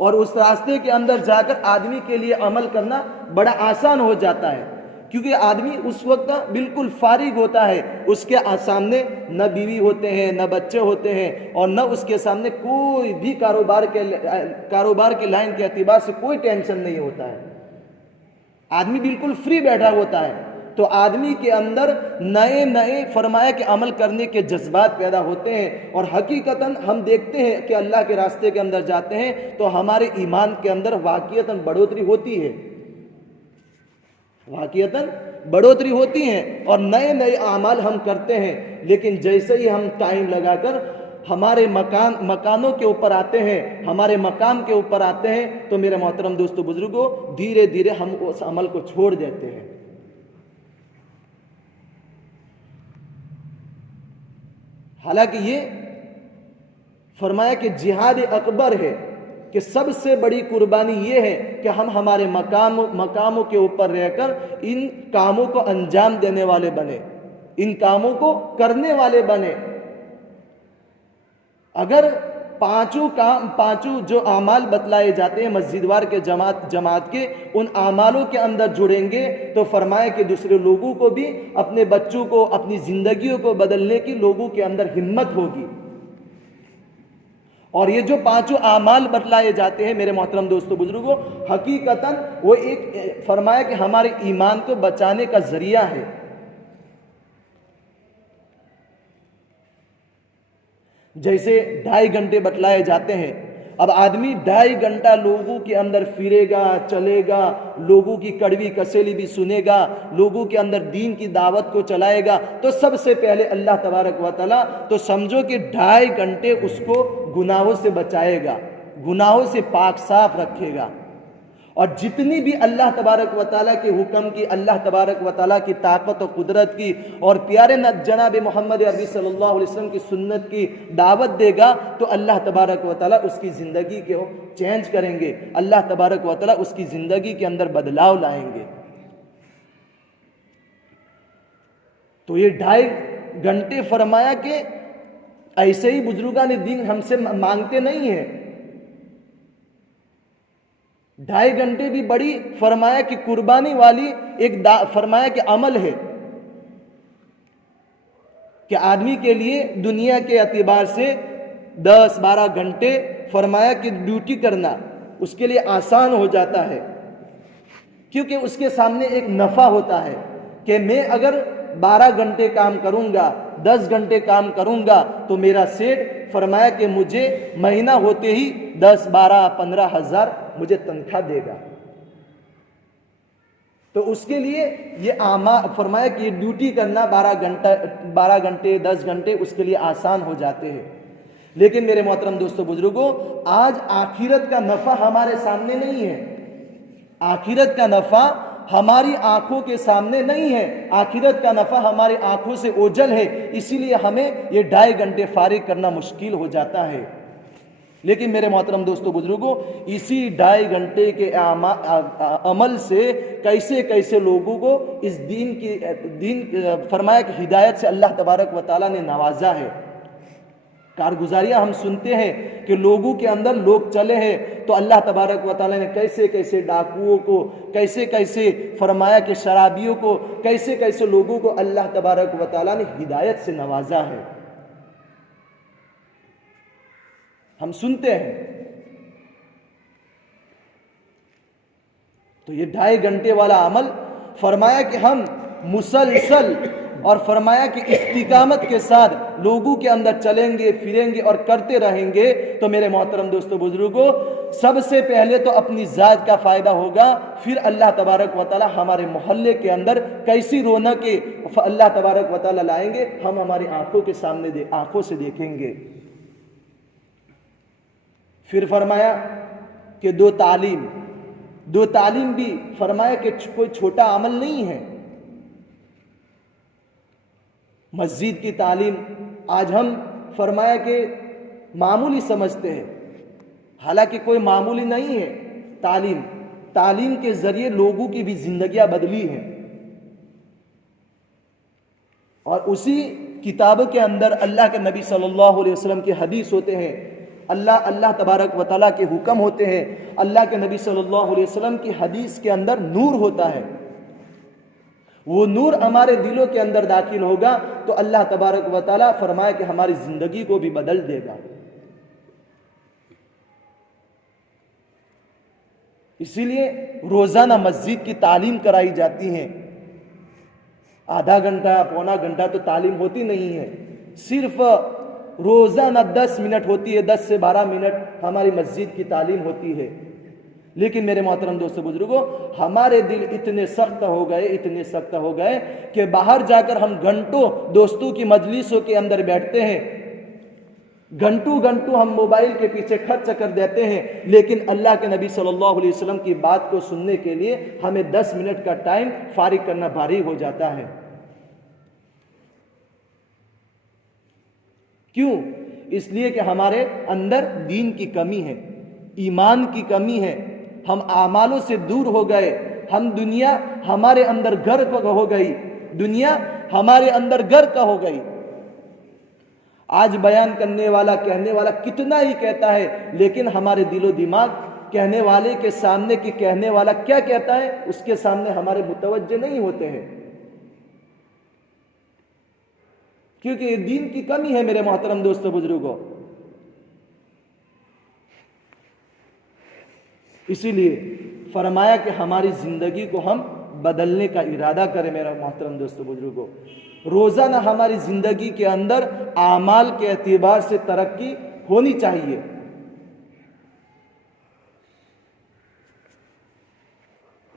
اور اس راستے کے اندر جا کر آدمی کے لیے عمل کرنا بڑا آسان ہو جاتا ہے، کیونکہ آدمی اس وقت بالکل فارغ ہوتا ہے، اس کے سامنے نہ بیوی ہوتے ہیں، نہ بچے ہوتے ہیں، اور نہ اس کے سامنے کوئی بھی کاروبار کے لائن کے اعتبار سے کوئی ٹینشن نہیں ہوتا ہے، آدمی بالکل فری بیٹھا ہوتا ہے، تو آدمی کے اندر نئے فرمایا کہ عمل کرنے کے جذبات پیدا ہوتے ہیں، اور حقیقتاً ہم دیکھتے ہیں کہ اللہ کے راستے کے اندر جاتے ہیں تو ہمارے ایمان کے اندر واقعتاً بڑھوتری ہوتی ہے، واقعتاً بڑھوتری ہوتی ہیں، اور نئے اعمال ہم کرتے ہیں، لیکن جیسے ہی ہم ٹائم لگا کر ہمارے مکانوں کے اوپر آتے ہیں، ہمارے مقام کے اوپر آتے ہیں، تو میرے محترم دوستو بزرگوں دھیرے دھیرے ہم اس عمل کو چھوڑ دیتے ہیں۔ حالانکہ یہ فرمایا کہ جہاد اکبر ہے، کہ سب سے بڑی قربانی یہ ہے کہ ہم ہمارے مقاموں کے اوپر رہ کر ان کاموں کو انجام دینے والے بنے، ان کاموں کو کرنے والے بنے۔ اگر پانچوں جو اعمال بتلائے جاتے ہیں مسجد وار کے جماعت کے، ان اعمالوں کے اندر جڑیں گے تو فرمایا کہ دوسرے لوگوں کو بھی، اپنے بچوں کو، اپنی زندگیوں کو بدلنے کی لوگوں کے اندر ہمت ہوگی۔ اور یہ جو 5 اعمال بتلائے جاتے ہیں میرے محترم دوستو بزرگوں، حقیقتاً وہ ایک فرمایا کہ ہمارے ایمان کو بچانے کا ذریعہ ہے۔ جیسے 2.5 گھنٹے بتلائے جاتے ہیں، اب آدمی 2.5 گھنٹہ لوگوں کے اندر پھرے گا، چلے گا، لوگوں کی کڑوی کسیلی بھی سنے گا، لوگوں کے اندر دین کی دعوت کو چلائے گا، تو سب سے پہلے اللہ تبارک و تعالیٰ تو سمجھو کہ 2.5 گھنٹے اس کو گناہوں سے بچائے گا، گناہوں سے پاک صاف رکھے گا، اور جتنی بھی اللہ تبارک و تعالیٰ کے حکم کی، اللہ تبارک و تعالیٰ کی طاقت و قدرت کی، اور پیارے جناب محمد عربی صلی اللہ علیہ وسلم کی سنت کی دعوت دے گا، تو اللہ تبارک و تعالیٰ اس کی زندگی کو چینج کریں گے، اللہ تبارک و تعالیٰ اس کی زندگی کے اندر بدلاؤ لائیں گے۔ تو یہ 2.5 گھنٹے فرمایا کہ ایسے ہی بزرگان دین ہم سے مانگتے نہیں ہیں، 2.5 گھنٹے بھی بڑی فرمایا کہ قربانی والی ایک فرمایا کہ عمل ہے، کہ آدمی کے لیے دنیا کے اعتبار سے 10-12 گھنٹے فرمایا کہ ڈیوٹی کرنا اس کے لیے آسان ہو جاتا ہے، کیونکہ اس کے سامنے ایک نفع ہوتا ہے کہ میں اگر 12 گھنٹے کام کروں گا، 10 گھنٹے کام کروں گا، تو میرا سیٹ فرمایا کہ مجھے مہینہ ہوتے ہی 10, 12, 15 ہزار مجھے تنخواہ دے گا، تو اس کے لیے یہ فرمایا کہ یہ ڈیوٹی کرنا 12 گھنٹے 10 گھنٹے اس کے لیے آسان ہو جاتے ہیں۔ لیکن میرے محترم دوستو بزرگوں، آج آخرت کا نفع ہمارے سامنے نہیں ہے، آخرت کا نفع ہماری آنکھوں کے سامنے نہیں ہے، آخرت کا نفع ہماری آنکھوں سے اوجھل ہے، اسی لیے ہمیں یہ 2.5 گھنٹے فارغ کرنا مشکل ہو جاتا ہے۔ لیکن میرے محترم دوستو بزرگوں، اسی 2.5 گھنٹے کے عمل سے کیسے لوگوں کو اس دین فرمایا کہ ہدایت سے اللہ تبارک و تعالیٰ نے نوازا ہے، کارگزاریاں ہم سنتے ہیں کہ لوگوں کے اندر لوگ چلے ہیں تو اللہ تبارک و تعالیٰ نے کیسے کیسے ڈاکوؤں کو، کیسے کیسے فرمایا کہ شرابیوں کو، کیسے کیسے لوگوں کو اللہ تبارک و تعالیٰ نے ہدایت سے نوازا ہے، ہم سنتے ہیں۔ تو یہ 2.5 گھنٹے والا عمل فرمایا کہ ہم مسلسل، اور فرمایا کہ استقامت کے ساتھ لوگوں کے اندر چلیں گے، پھریں گے اور کرتے رہیں گے تو میرے محترم دوستو بزرگوں، سب سے پہلے تو اپنی ذات کا فائدہ ہوگا، پھر اللہ تبارک و تعالی ہمارے محلے کے اندر کیسی رونق اللہ تبارک و تعالی لائیں گے، ہم ہماری آنکھوں کے سامنے آنکھوں سے دیکھیں گے۔ پھر فرمایا کہ دو تعلیم بھی فرمایا کہ کوئی چھوٹا عمل نہیں ہے۔ مسجد کی تعلیم آج ہم فرمایا کہ معمولی سمجھتے ہیں، حالانکہ کوئی معمولی نہیں ہے۔ تعلیم کے ذریعے لوگوں کی بھی زندگیاں بدلی ہیں، اور اسی کتابوں کے اندر اللہ کے نبی صلی اللہ علیہ وسلم کی حدیث ہوتے ہیں، اللہ تبارک و تعالیٰ کے حکم ہوتے ہیں، اللہ کے نبی صلی اللہ علیہ وسلم کی حدیث کے اندر نور ہوتا ہے۔ وہ نور ہمارے دلوں کے اندر داخل ہوگا تو اللہ تبارک و تعالیٰ فرمایا کہ ہماری زندگی کو بھی بدل دے گا۔ اسی لیے روزانہ مسجد کی تعلیم کرائی جاتی ہے۔ آدھا گھنٹہ پونا گھنٹہ تو تعلیم ہوتی نہیں ہے، صرف روزانہ 10 منٹ ہوتی ہے، 10 سے 12 منٹ ہماری مسجد کی تعلیم ہوتی ہے۔ لیکن میرے محترم دوستو بزرگوں، ہمارے دل اتنے سخت ہو گئے کہ باہر جا کر ہم گھنٹوں دوستوں کی مجلسوں کے اندر بیٹھتے ہیں، گھنٹوں ہم موبائل کے پیچھے خرچ کر دیتے ہیں، لیکن اللہ کے نبی صلی اللہ علیہ وسلم کی بات کو سننے کے لیے ہمیں 10 منٹ کا ٹائم فارغ کرنا بھاری ہو جاتا ہے۔ کیوں؟ اس لیے کہ ہمارے اندر دین کی کمی ہے، ایمان کی کمی ہے، ہم اعمالوں سے دور ہو گئے، دنیا ہمارے اندر غرق ہو گئی، دنیا ہمارے اندر غرق ہو گئی۔ آج بیان کرنے والا کہنے والا کتنا ہی کہتا ہے، لیکن ہمارے دل و دماغ کہنے والے کے سامنے کہ کہنے والا کیا کہتا ہے اس کے سامنے ہمارے متوجہ نہیں ہوتے ہیں، کیونکہ یہ دین کی کمی ہے میرے محترم دوستو بزرگوں۔ اسی لیے فرمایا کہ ہماری زندگی کو ہم بدلنے کا ارادہ کریں میرا محترم دوستو بزرگوں۔ روزانہ ہماری زندگی کے اندر اعمال کے اعتبار سے ترقی ہونی چاہیے۔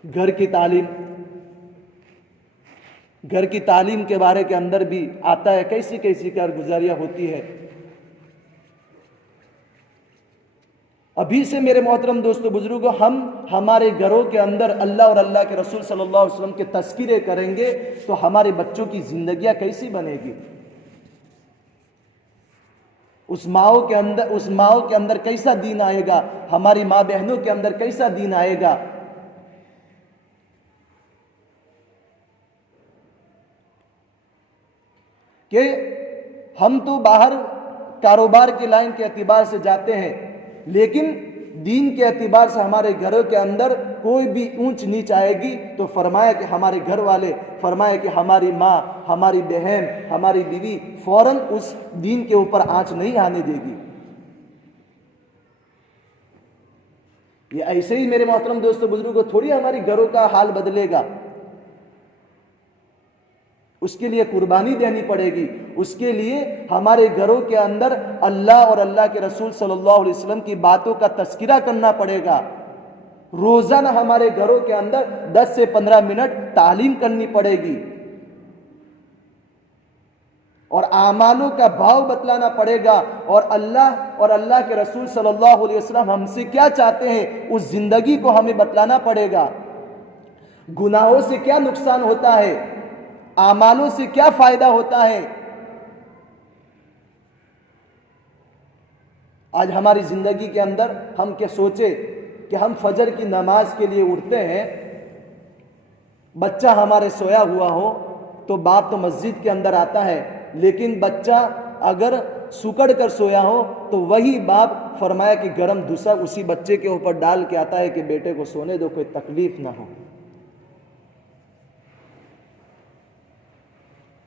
گھر کی تعلیم کے بارے کے اندر بھی آتا ہے، کیسی کارگزاریاں ہوتی ہے۔ ابھی سے میرے محترم دوستو بزرگوں، ہم ہمارے گھروں کے اندر اللہ اور اللہ کے رسول صلی اللہ علیہ وسلم کے تذکرے کریں گے تو ہمارے بچوں کی زندگیاں کیسی بنے گی، اس ماؤں کے اندر کیسا دین آئے گا، ہماری ماں بہنوں کے اندر کیسا دین آئے گا۔ کہ ہم تو باہر کاروبار کے لائن کے اعتبار سے جاتے ہیں، لیکن دین کے اعتبار سے ہمارے گھروں کے اندر کوئی بھی اونچ نیچ آئے گی تو فرمایا کہ ہمارے گھر والے، فرمایا کہ ہماری ماں، ہماری بہن، ہماری بیوی فوراً اس دین کے اوپر آنچ نہیں آنے دے گی۔ یہ ایسے ہی میرے محترم دوستو بزرگوں تھوڑی ہماری گھروں کا حال بدلے گا، اس کے لیے قربانی دینی پڑے گی، اس کے لیے ہمارے گھروں کے اندر اللہ اور اللہ کے رسول صلی اللہ علیہ وسلم کی باتوں کا تذکرہ کرنا پڑے گا۔ روزانہ ہمارے گھروں کے اندر 10 سے 15 منٹ تعلیم کرنی پڑے گی، اور اعمالوں کا بھاؤ بتلانا پڑے گا، اور اللہ کے رسول صلی اللہ علیہ وسلم ہم سے کیا چاہتے ہیں اس زندگی کو ہمیں بتلانا پڑے گا۔ گناہوں سے کیا نقصان ہوتا ہے، اعمالوں سے کیا فائدہ ہوتا ہے۔ آج ہماری زندگی کے اندر ہم کیا سوچے کہ ہم فجر کی نماز کے لیے اٹھتے ہیں، بچہ ہمارے سویا ہوا ہو تو باپ تو مسجد کے اندر آتا ہے، لیکن بچہ اگر سکڑ کر سویا ہو تو وہی باپ فرمایا کہ گرم دھوسا اسی بچے کے اوپر ڈال کے آتا ہے کہ بیٹے کو سونے دو، کوئی تکلیف نہ ہو۔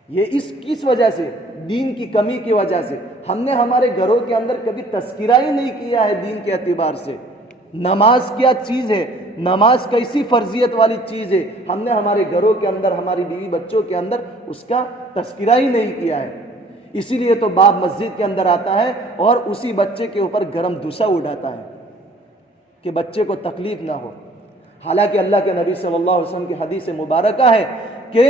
یہ کس وجہ سے؟ دین کی کمی کی وجہ سے۔ ہم نے ہمارے گھروں کے اندر کبھی تذکرہ ہی نہیں کیا ہے دین کے اعتبار سے۔ نماز کیا چیز ہے، نماز کیسی فرضیت والی چیز ہے، ہم نے ہمارے گھروں کے اندر، ہماری بیوی بچوں کے اندر اس کا تذکرہ ہی نہیں کیا ہے۔ اسی لیے تو باپ مسجد کے اندر آتا ہے اور اسی بچے کے اوپر گرم دھوسا اڑاتا ہے کہ بچے کو تکلیف نہ ہو۔ حالانکہ اللہ کے نبی صلی اللہ علیہ وسلم کی حدیث مبارکہ ہے کہ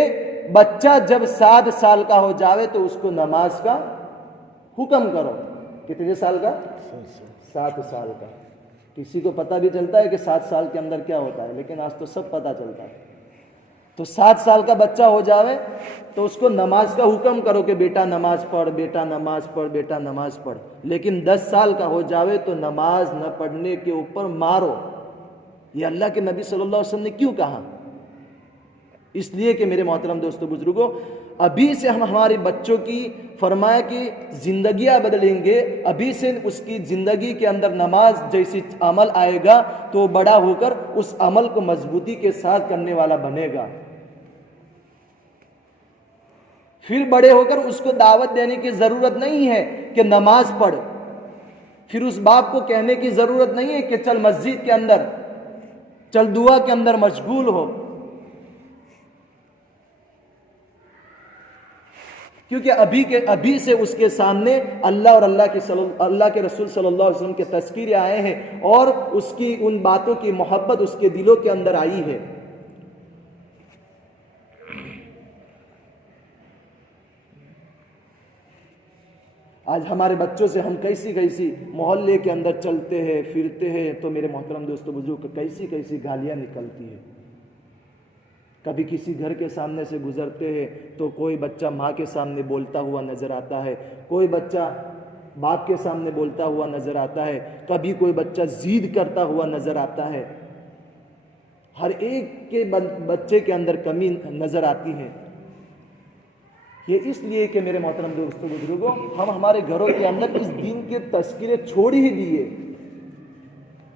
بچہ جب 7 سال کا ہو جاوے تو اس کو نماز کا حکم کرو۔ کتنے سال کا؟ 7 سال کا۔ کسی کو پتہ بھی چلتا ہے کہ 7 سال کے اندر کیا ہوتا ہے، لیکن آج تو سب پتہ چلتا ہے۔ تو 7 سال کا بچہ ہو جاوے تو اس کو نماز کا حکم کرو کہ بیٹا نماز پڑھ، بیٹا نماز پڑھ، بیٹا نماز پڑھ۔ لیکن 10 سال کا ہو جاوے تو نماز نہ پڑھنے کے اوپر مارو۔ یہ اللہ کے نبی صلی اللہ علیہ وسلم نے کیوں کہا؟ اس لیے کہ میرے محترم دوستو بزرگوں، ابھی سے ہم ہمارے بچوں کی فرمایا کہ زندگیاں بدلیں گے، ابھی سے اس کی زندگی کے اندر نماز جیسی عمل آئے گا تو بڑا ہو کر اس عمل کو مضبوطی کے ساتھ کرنے والا بنے گا۔ پھر بڑے ہو کر اس کو دعوت دینے کی ضرورت نہیں ہے کہ نماز پڑھ، پھر اس باپ کو کہنے کی ضرورت نہیں ہے کہ چل مسجد کے اندر، چل دعا کے اندر مشغول ہو، کیونکہ ابھی سے اس کے سامنے اللہ اور اللہ کے رسول صلی اللہ علیہ وسلم کے تذکرے آئے ہیں اور اس کی ان باتوں کی محبت اس کے دلوں کے اندر آئی ہے۔ آج ہمارے بچوں سے ہم کیسی محلے کے اندر چلتے ہیں پھرتے ہیں تو میرے محترم دوستو بزرگ کیسی گالیاں نکلتی ہیں۔ کبھی کسی گھر کے سامنے سے گزرتے ہیں تو کوئی بچہ ماں کے سامنے بولتا ہوا نظر آتا ہے، کوئی بچہ باپ کے سامنے بولتا ہوا نظر آتا ہے، کبھی کوئی بچہ ضد کرتا ہوا نظر آتا ہے۔ ہر ایک کے بچے کے اندر کمی نظر آتی ہے۔ یہ اس لیے کہ میرے محترم دوستو بزرگوں، ہم ہمارے گھروں کے اندر اس دین کے تذکرے چھوڑ ہی دیے۔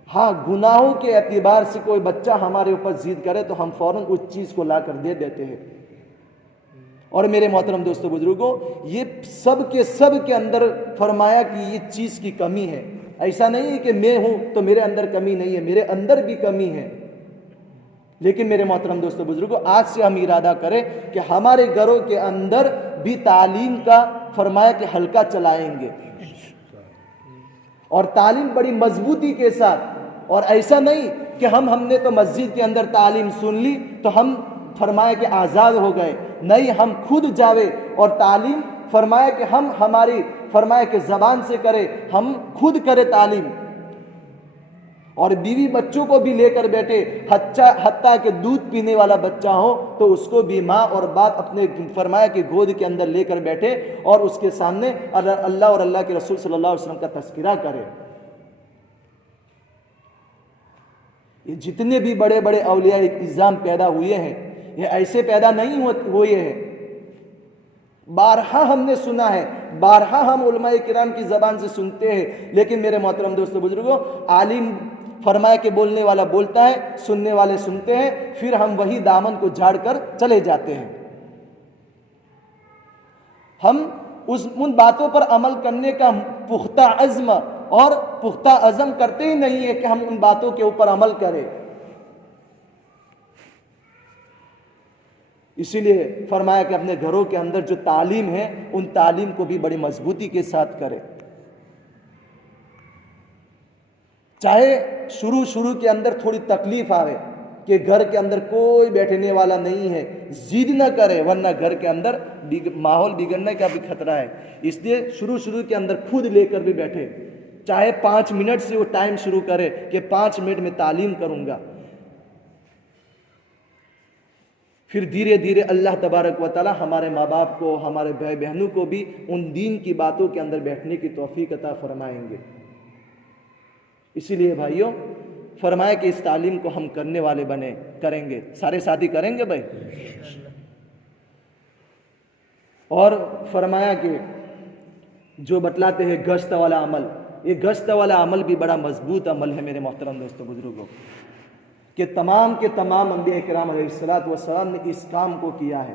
ہاں، گناہوں کے اعتبار سے کوئی بچہ ہمارے اوپر ضد کرے تو ہم فوراً اس چیز کو لا کر دے دیتے ہیں۔ اور میرے محترم دوستو بزرگوں، یہ سب کے اندر فرمایا کہ یہ چیز کی کمی ہے۔ ایسا نہیں ہے کہ میں ہوں تو میرے اندر کمی نہیں ہے، میرے اندر بھی کمی ہے۔ لیکن میرے محترم دوستو بزرگوں، آج سے ہم ارادہ کریں کہ ہمارے گھروں کے اندر بھی تعلیم کا فرمایا کہ حلقہ چلائیں گے، اور تعلیم بڑی مضبوطی کے ساتھ۔ اور ایسا نہیں کہ ہم نے تو مسجد کے اندر تعلیم سن لی تو ہم فرمایا کہ آزاد ہو گئے، نہیں، ہم خود جاوے اور تعلیم فرمایا کہ ہم ہماری فرمایا کہ زبان سے کرے، ہم خود کرے تعلیم، اور بیوی بچوں کو بھی لے کر بیٹھے، حتیٰ کہ دودھ پینے والا بچہ ہو تو اس کو بھی ماں اور باپ اپنے فرمایا کہ گود کے اندر لے کر بیٹھے اور اس کے سامنے اللہ اور اللہ کے رسول صلی اللہ علیہ وسلم کا تذکرہ کرے۔ یہ جتنے بھی بڑے بڑے اولیاء اعظام پیدا ہوئے ہیں، یہ ایسے پیدا نہیں ہوئے ہیں۔ بارہا ہم نے سنا ہے، بارہا ہم علماء کرام کی زبان سے سنتے ہیں، لیکن میرے محترم دوستو بزرگوں، عالم فرمایا کہ بولنے والا بولتا ہے، سننے والے سنتے ہیں، پھر ہم وہی دامن کو جھاڑ کر چلے جاتے ہیں۔ ہم ان باتوں پر عمل کرنے کا پختہ عزم اور پختہ عزم کرتے ہی نہیں ہے کہ ہم ان باتوں کے اوپر عمل کریں۔ اسی لیے فرمایا کہ اپنے گھروں کے اندر جو تعلیم ہے ان تعلیم کو بھی بڑی مضبوطی کے ساتھ کرے۔ چاہے شروع کے اندر تھوڑی تکلیف آئے کہ گھر کے اندر کوئی بیٹھنے والا نہیں ہے، ضد نہ کرے، ورنہ گھر کے اندر ماحول بگڑنے کا بھی خطرہ ہے۔ اس لیے شروع کے اندر خود لے کر بھی بیٹھے، چاہے 5 منٹ سے وہ ٹائم شروع کرے کہ 5 منٹ میں تعلیم کروں گا، پھر دھیرے دھیرے اللہ تبارک و تعالی ہمارے ماں باپ کو، ہمارے بھائی بہنوں کو بھی ان دین کی باتوں کے اندر بیٹھنے کی توفیق عطا فرمائیں گے۔ اسی لیے بھائیوں، فرمایا کہ اس تعلیم کو ہم کرنے والے کریں گے، سارے ساتھی کریں گے بھائی۔ اور فرمایا کہ جو بتلاتے ہیں گشت والا عمل. یہ گشت والا عمل بھی بڑا مضبوط عمل ہے میرے محترم دوستو بزرگوں، کہ تمام کے تمام انبیاء کرام علیہ الصلوۃ والسلام نے اس کام کو کیا ہے،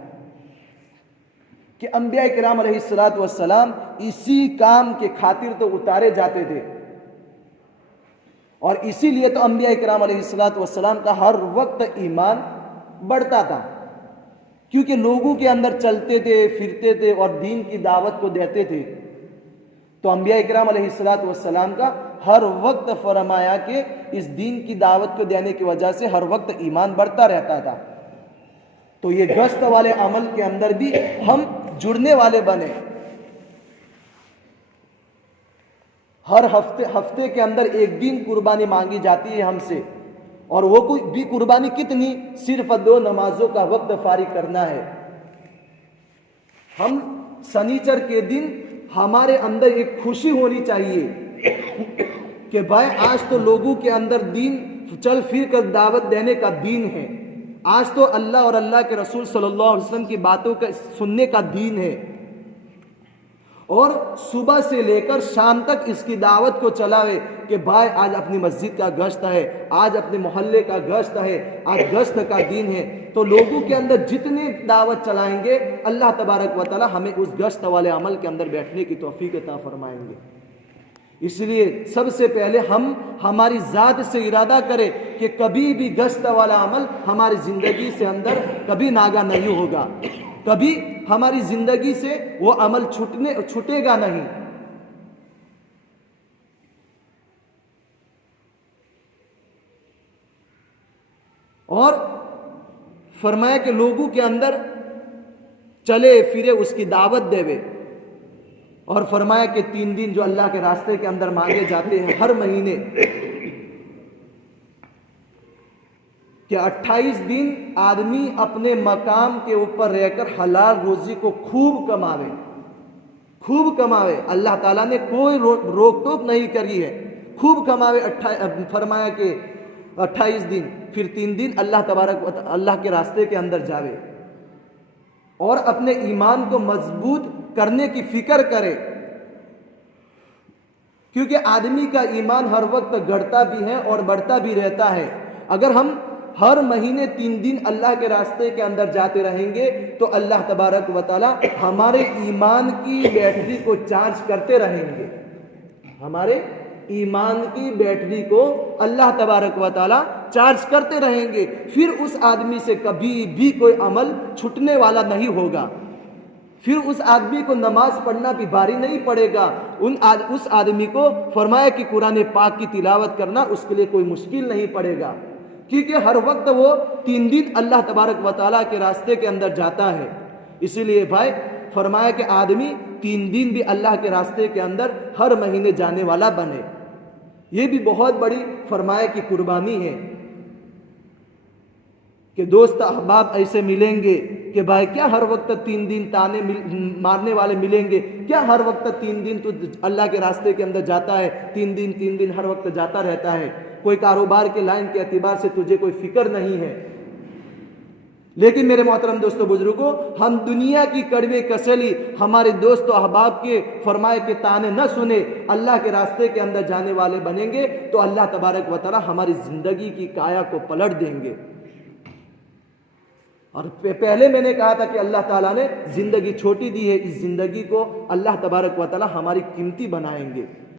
کہ انبیاء کرام علیہ الصلوۃ والسلام اسی کام کے خاطر تو اتارے جاتے تھے، اور اسی لیے تو انبیاء کرام علیہ الصلوۃ والسلام کا ہر وقت ایمان بڑھتا تھا، کیونکہ لوگوں کے اندر چلتے تھے، پھرتے تھے اور دین کی دعوت کو دیتے تھے. تو انبیاء کرام علیہ الصلوۃ والسلام کا ہر وقت فرمایا کہ اس دین کی دعوت کو دینے کی وجہ سے ہر وقت ایمان بڑھتا رہتا تھا. تو یہ گشت والے عمل کے اندر بھی ہم جڑنے والے بنے. ہر ہفتے کے اندر ایک دن قربانی مانگی جاتی ہے ہم سے، اور وہ کوئی بھی قربانی کتنی؟ صرف 2 نمازوں کا وقت فارغ کرنا ہے. ہم سنیچر کے دن ہمارے اندر ایک خوشی ہونی چاہیے کہ بھائی آج تو لوگوں کے اندر دین چل پھر کر دعوت دینے کا دین ہے، آج تو اللہ اور اللہ کے رسول صلی اللہ علیہ وسلم کی باتوں کا سننے کا دین ہے، اور صبح سے لے کر شام تک اس کی دعوت کو چلاوے کہ بھائی آج اپنی مسجد کا گشت ہے، آج اپنے محلے کا گشت ہے، آج گشت کا دن ہے. تو لوگوں کے اندر جتنے دعوت چلائیں گے اللہ تبارک و تعالی ہمیں اس گشت والے عمل کے اندر بیٹھنے کی توفیق عطا فرمائیں گے. اس لیے سب سے پہلے ہم ہماری ذات سے ارادہ کریں کہ کبھی بھی گشت والا عمل ہماری زندگی سے اندر کبھی ناگا نہیں ہوگا، کبھی ہماری زندگی سے وہ عمل چھوٹے گا نہیں. اور فرمایا کہ لوگوں کے اندر چلے پھرے اس کی دعوت دے، اور فرمایا کہ 3 دن جو اللہ کے راستے کے اندر مانگے جاتے ہیں ہر مہینے، کہ 28 دن آدمی اپنے مقام کے اوپر رہ کر حلال روزی کو خوب کماوے. اللہ تعالیٰ نے کوئی روک ٹوک نہیں کری ہے، خوب کماوے. فرمایا کہ 28 دن، پھر 3 دن اللہ کے راستے کے اندر جاوے، اور اپنے ایمان کو مضبوط کرنے کی فکر کرے، کیونکہ آدمی کا ایمان ہر وقت گڑھتا بھی ہے اور بڑھتا بھی رہتا ہے. اگر ہم ہر مہینے 3 دن اللہ کے راستے کے اندر جاتے رہیں گے تو اللہ تبارک و تعالی ہمارے ایمان کی بیٹری کو چارج کرتے رہیں گے. ہمارے ایمان کی بیٹری کو اللہ تبارک و تعالی چارج کرتے رہیں گے. پھر اس آدمی سے کبھی بھی کوئی عمل چھٹنے والا نہیں ہوگا، پھر اس آدمی کو نماز پڑھنا بھی بھاری نہیں پڑے گا. اس آدمی کو فرمایا کہ قرآن پاک کی تلاوت کرنا اس کے لیے کوئی مشکل نہیں پڑے گا، کیونکہ ہر وقت وہ 3 دن اللہ تبارک و تعالیٰ کے راستے کے اندر جاتا ہے. اسی لیے بھائی فرمایا کہ آدمی 3 دن بھی اللہ کے راستے کے اندر ہر مہینے جانے والا بنے. یہ بھی بہت بڑی فرمایا کی قربانی ہے کہ دوست احباب ایسے ملیں گے کہ بھائی کیا ہر وقت 3 دن تانے مارنے والے ملیں گے؟ کیا ہر وقت 3 دن تو اللہ کے راستے کے اندر جاتا ہے، 3 دن ہر وقت جاتا رہتا ہے، کوئی کاروبار کے لائن کے اعتبار سے تجھے کوئی فکر نہیں ہے. لیکن میرے محترم دوستو بزرگوں، ہم دنیا کی کڑوی کسلی ہمارے دوست و احباب کے فرمائے کے تانے نہ سنے اللہ کے راستے کے اندر جانے والے بنیں گے تو اللہ تبارک و تعالی ہماری زندگی کی کایا کو پلٹ دیں گے. اور پہلے میں نے کہا تھا کہ اللہ تعالیٰ نے زندگی چھوٹی دی ہے، اس زندگی کو اللہ تبارک و تعالی ہماری قیمتی بنائیں گے.